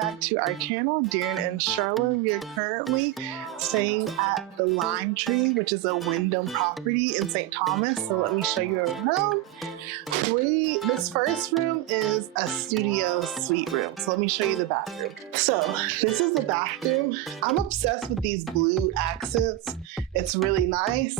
back to our channel, Darren and Charlotte. We are currently staying at the LimeTree, which is a Wyndham property in St. Thomas. So let me show you around. This first room is a studio suite room. So let me show you the bathroom. So this is the bathroom. I'm obsessed with these blue accents. It's really nice.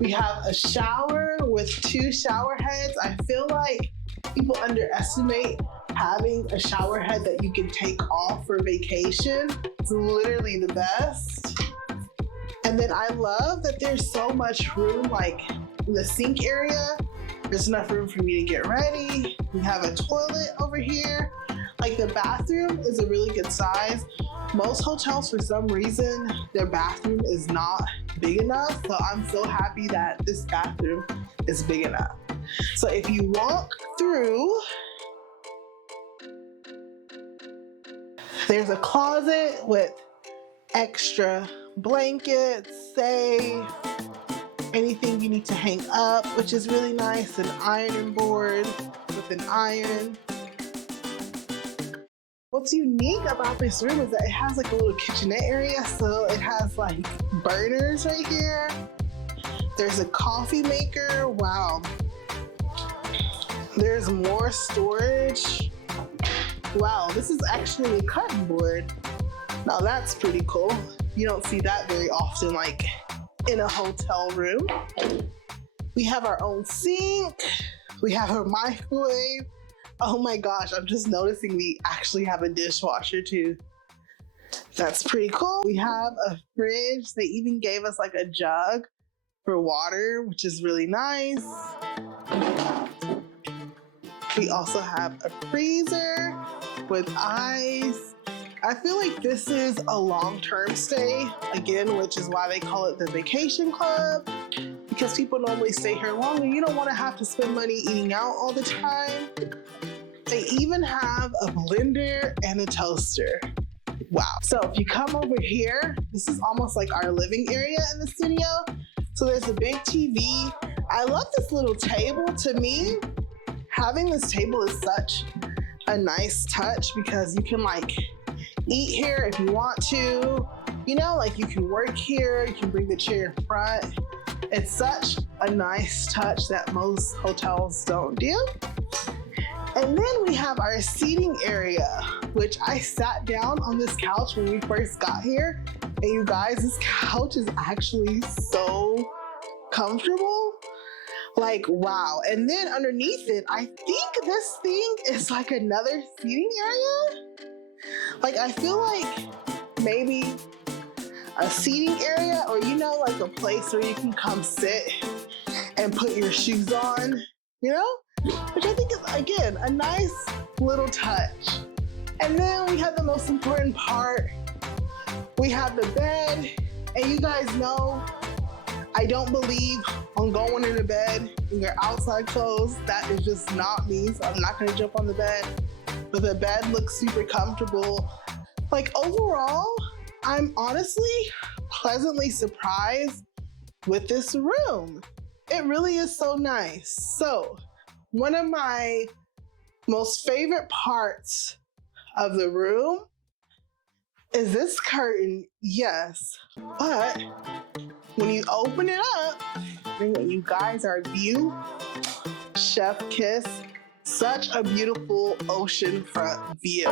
We have a shower with 2 shower heads. I feel like people underestimate having a shower head that you can take off for vacation. It's literally the best. And then I love that there's so much room, like in the sink area. There's enough room for me to get ready. We have a toilet over here. Like the bathroom is a really good size. Most hotels, for some reason, their bathroom is not big enough. So I'm so happy that this bathroom is big enough. So if you walk through, there's a closet with extra blankets, safe, anything you need to hang up, which is really nice. An ironing board with an iron. What's unique about this room is that it has like a little kitchenette area. So it has like burners right here. There's a coffee maker. Wow. There's more storage. Wow, this is actually a cutting board. Now that's pretty cool. You don't see that very often, like in a hotel room. We have our own sink. We have a microwave. Oh my gosh, I'm just noticing we actually have a dishwasher too. That's pretty cool. We have a fridge. They even gave us like a jug for water, which is really nice. We also have a freezer with ice. I feel like this is a long-term stay, again, which is why they call it the vacation club, because people normally stay here longer. You don't want to have to spend money eating out all the time. They even have a blender and a toaster. Wow. So if you come over here, this is almost like our living area in the studio. So there's a big TV. I love this little table. To me, having this table is such a nice touch because you can like eat here if you want to, you know, like you can work here, you can bring the chair in front. It's such a nice touch that most hotels don't do. And then we have our seating area, which I sat down on this couch when we first got here. And you guys, this couch is actually so comfortable. Like, wow. And then underneath it, I think this thing is like another seating area. Like, I feel like maybe a seating area, or you know, like a place where you can come sit and put your shoes on, you know? Which I think is, again, a nice little touch. And then we have the most important part. We have the bed. And you guys know, I don't believe on going into bed in your outside clothes. That is just not me, so I'm not gonna jump on the bed. But the bed looks super comfortable. Like overall, I'm honestly pleasantly surprised with this room. It really is so nice. So, one of my most favorite parts of the room is this curtain, yes, but when you open it up, and you guys are view, chef kiss, such a beautiful oceanfront view.